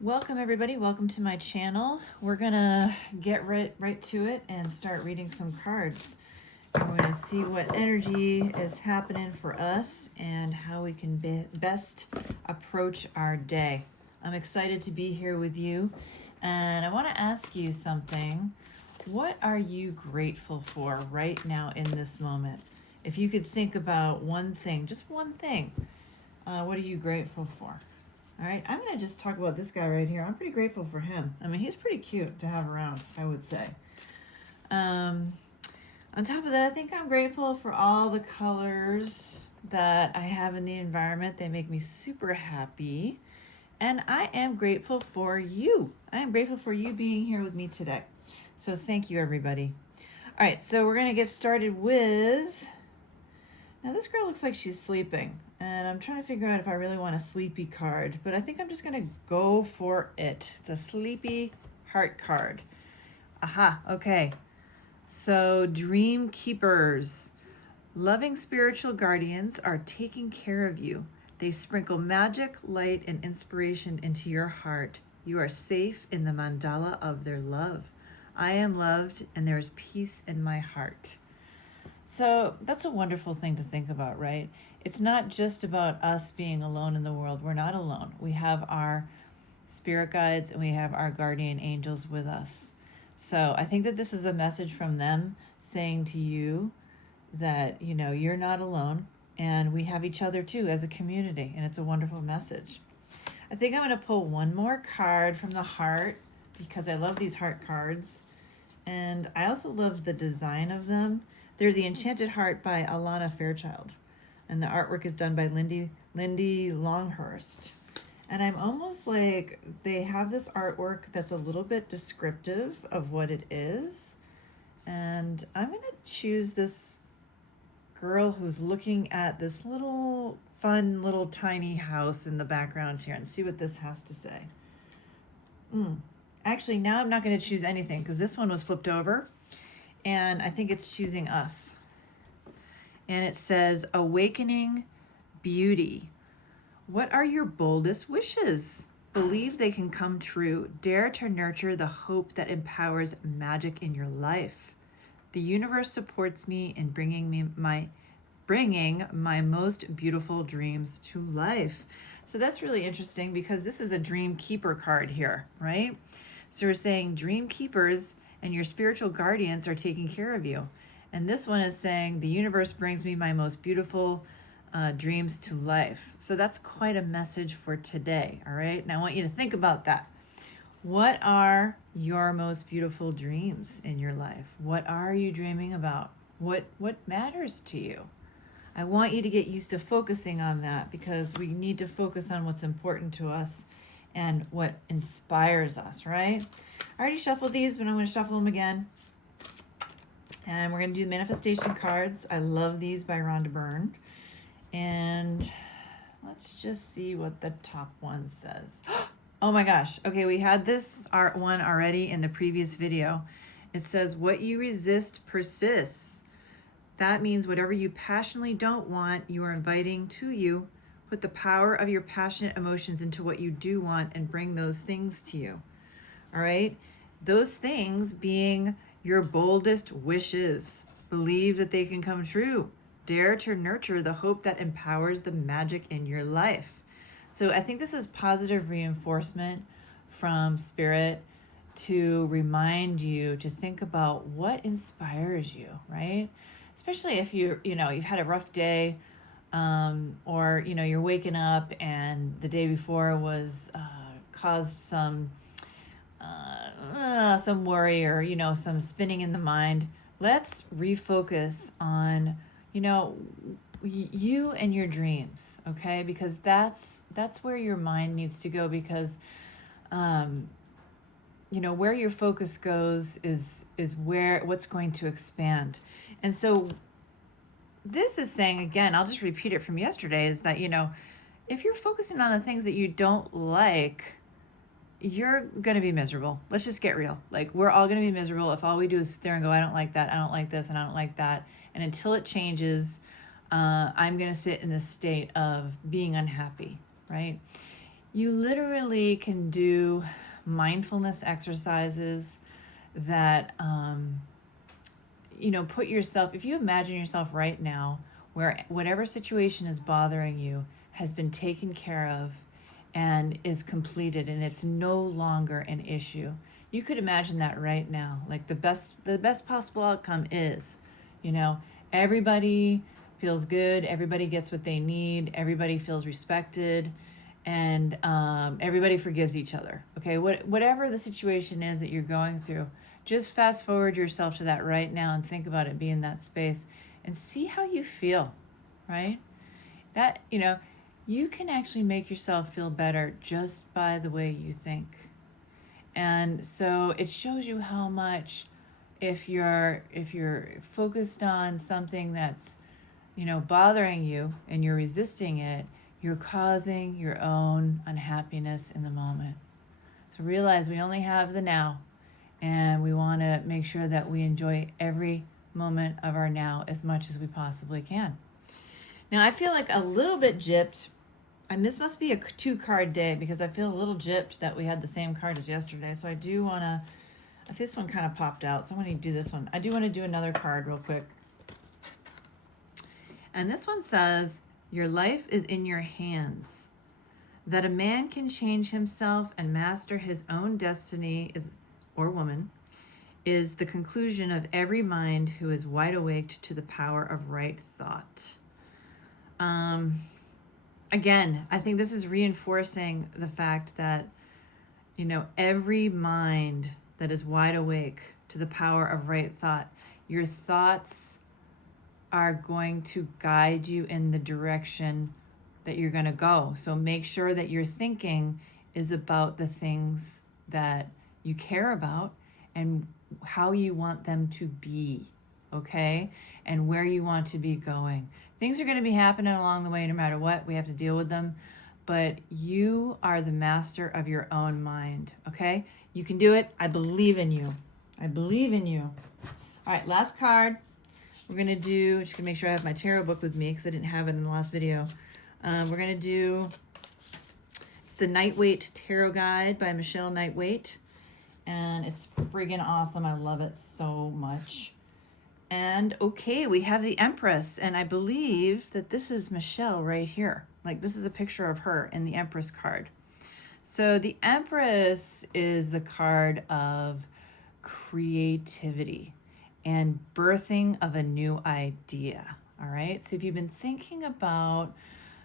Welcome everybody, welcome to my channel. We're gonna get right to it and start reading some cards. We're gonna see what energy is happening for us and how we can best approach our day. I'm excited to be here with you, and I want to ask you something. What are you grateful for right now in this moment? If you could think about one thing, just one thing, what are you grateful for? All right, I'm going to just talk about this guy right here. I'm pretty grateful for him. I mean, he's pretty cute to have around, I would say. On top of that, I think I'm grateful for all the colors that I have in the environment. They make me super happy. And I am grateful for you. I am grateful for you being here with me today. So thank you, everybody. All right, so we're going to get started with... Now this girl looks like she's sleeping, and I'm trying to figure out if I really want a sleepy card, but I think I'm just gonna go for it. It's a sleepy heart card. Aha, okay. So dream keepers. Loving spiritual guardians are taking care of you. They sprinkle magic, light, and inspiration into your heart. You are safe in the mandala of their love. I am loved, and there is peace in my heart. So that's a wonderful thing to think about, right? It's not just about us being alone in the world. We're not alone. We have our spirit guides and we have our guardian angels with us. So I think that this is a message from them saying to you that, you know, you're not alone and we have each other too as a community, and it's a wonderful message. I think I'm going to pull one more card from the heart because I love these heart cards. And I also love the design of them. They're the Enchanted Heart by Alana Fairchild. And the artwork is done by Lindy Longhurst. And I'm almost like they have this artwork that's a little bit descriptive of what it is. And I'm going to choose this girl who's looking at this little fun little tiny house in the background here and see what this has to say. Actually, now I'm not going to choose anything because this one was flipped over. And I think it's choosing us. And it says, awakening beauty. What are your boldest wishes? Believe they can come true. Dare to nurture the hope that empowers magic in your life. The universe supports me in bringing my most beautiful dreams to life. So that's really interesting because this is a dream keeper card here, right? So we're saying dream keepers and your spiritual guardians are taking care of you. And this one is saying the universe brings me my most beautiful dreams to life. So that's quite a message for today, all right? Now I want you to think about that. What are your most beautiful dreams in your life? What are you dreaming about? What matters to you? I want you to get used to focusing on that because we need to focus on what's important to us and what inspires us, right? I already shuffled these, but I'm going to shuffle them again. And we're going to do manifestation cards. I love these by Rhonda Byrne. And let's just see what the top one says. Oh my gosh. Okay, we had this art one already in the previous video. It says, what you resist persists. That means whatever you passionately don't want, you are inviting to you. Put the power of your passionate emotions into what you do want and bring those things to you. All right? Those things being your boldest wishes. Believe that they can come true. Dare to nurture the hope that empowers the magic in your life. So I think this is positive reinforcement from Spirit to remind you to think about what inspires you, right? Especially if you've had a rough day, or you're waking up and the day before was caused some worry or some spinning in the mind. Let's refocus on you and your dreams, okay? Because that's where your mind needs to go, because where your focus goes is what's going to expand. And so this is saying, again, I'll just repeat it from yesterday, is that if you're focusing on the things that you don't like, you're going to be miserable. Let's just get real. Like, we're all going to be miserable if all we do is sit there and go, I don't like that, I don't like this, and I don't like that. And until it changes, I'm going to sit in this state of being unhappy, right? You literally can do mindfulness exercises that, put yourself, if you imagine yourself right now where whatever situation is bothering you has been taken care of and is completed and it's no longer an issue. You could imagine that right now. Like the best possible outcome is, you know, everybody feels good, everybody gets what they need, everybody feels respected, and everybody forgives each other. Okay, whatever the situation is that you're going through, just fast forward yourself to that right now and think about it, be in that space and see how you feel, right? That, you can actually make yourself feel better just by the way you think. And so it shows you how much, if you're focused on something that's, bothering you and you're resisting it, you're causing your own unhappiness in the moment. So realize we only have the now, and we want to make sure that we enjoy every moment of our now as much as we possibly can. Now, I feel like a little bit gypped, and this must be a 2-card day because I feel a little gypped that we had the same card as yesterday. So I do want to, this one kind of popped out, so I'm going to do this one. I do want to do another card real quick. And this one says, your life is in your hands. That a man can change himself and master his own destiny or woman is the conclusion of every mind who is wide awake to the power of right thought. Again, I think this is reinforcing the fact that, every mind that is wide awake to the power of right thought, your thoughts are going to guide you in the direction that you're going to go. So make sure that your thinking is about the things that you care about and how you want them to be, okay? And where you want to be going. Things are going to be happening along the way no matter what. We have to deal with them. But you are the master of your own mind, okay? You can do it. I believe in you. I believe in you. All right, last card. We're going to do, just going to make sure I have my tarot book with me because I didn't have it in the last video. We're going to do, it's the Nightweight Tarot Guide by Michelle Nightweight. And it's friggin' awesome. I love it so much. And okay, we have the Empress. And I believe that this is Michelle right here. Like this is a picture of her in the Empress card. So the Empress is the card of creativity and birthing of a new idea. All right. So if you've been thinking about,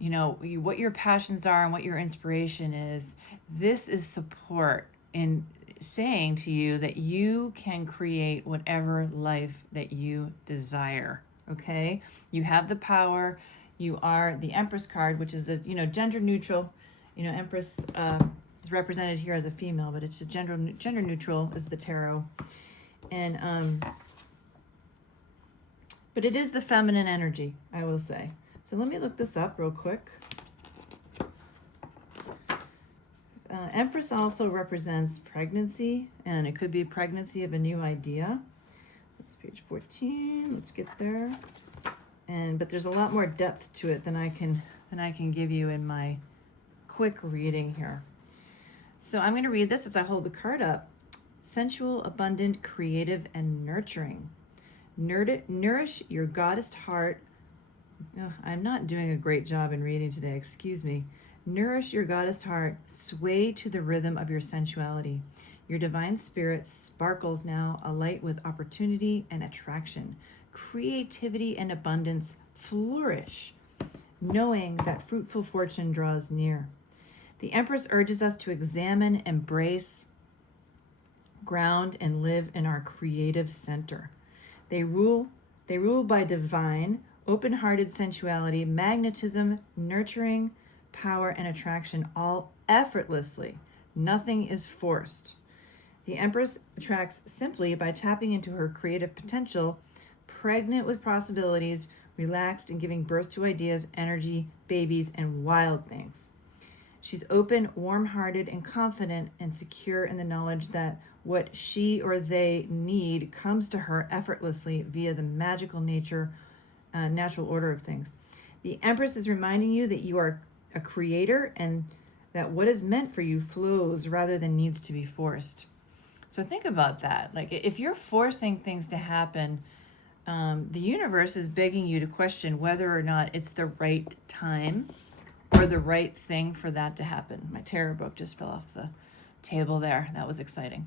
what your passions are and what your inspiration is, this is support in saying to you that you can create whatever life that you desire. Okay. You have the power. You are the Empress card, which is a, gender neutral, Empress is represented here as a female, but it's a gender neutral is the tarot. And, but it is the feminine energy, I will say. So let me look this up real quick. Empress also represents pregnancy, and it could be pregnancy of a new idea. That's page 14. Let's get there. But there's a lot more depth to it than I can give you in my quick reading here. So I'm going to read this as I hold the card up. Sensual, abundant, creative, and nurturing. Nourish your goddess heart. Oh, I'm not doing a great job in reading today, excuse me. Nourish your goddess heart. Sway to the rhythm of your sensuality. Your divine spirit sparkles now, alight with opportunity and attraction. Creativity and abundance flourish, knowing that fruitful fortune draws near. The Empress urges us to examine, embrace, ground, and live in our creative center. They rule by divine, open-hearted sensuality, magnetism, nurturing, power, and attraction, all effortlessly. Nothing is forced. The Empress attracts simply by tapping into her creative potential, pregnant with possibilities, relaxed and giving birth to ideas, energy, babies, and wild things. She's open, warm-hearted, and confident and secure in the knowledge that what she or they need comes to her effortlessly via the magical natural order of things. The Empress is reminding you that you are a creator and that what is meant for you flows rather than needs to be forced. So think about that. Like if you're forcing things to happen, the universe is begging you to question whether or not it's the right time or the right thing for that to happen. My tarot book just fell off the table there. That was exciting.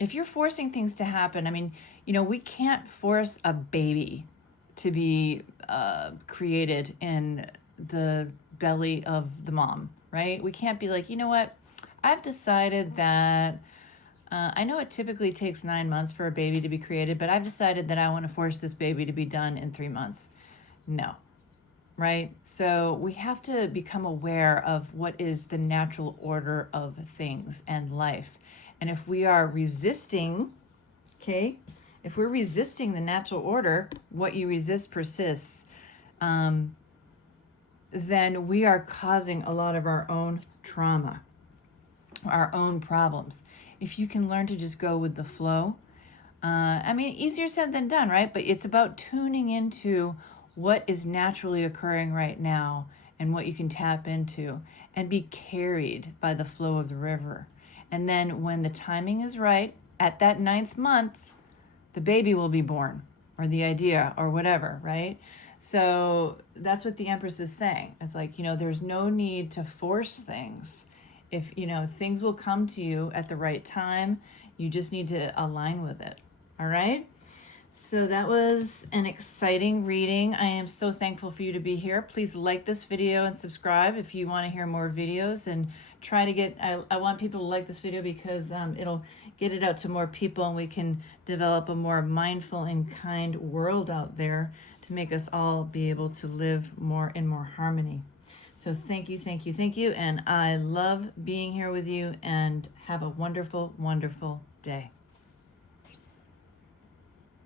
If you're forcing things to happen, I mean, we can't force a baby to be created in the belly of the mom, right? We can't be like, you know what? I've decided that I know it typically takes 9 months for a baby to be created, but I've decided that I want to force this baby to be done in 3 months. No, right? So we have to become aware of what is the natural order of things and life. And if we are resisting, okay, if we're resisting the natural order, what you resist persists, then we are causing a lot of our own trauma, our own problems. If you can learn to just go with the flow, I mean, easier said than done, right? But it's about tuning into what is naturally occurring right now and what you can tap into and be carried by the flow of the river. And then when the timing is right, at that 9th month, the baby will be born, or the idea, or whatever, right? So that's what the Empress is saying. It's like, there's no need to force things. If, things will come to you at the right time, you just need to align with it. All right? So that was an exciting reading. I am so thankful for you to be here. Please like this video and subscribe if you want to hear more videos, and try to get, I want people to like this video because it'll get it out to more people, and we can develop a more mindful and kind world out there to make us all be able to live more in more harmony. So thank you, thank you, thank you. And I love being here with you, and have a wonderful, wonderful day.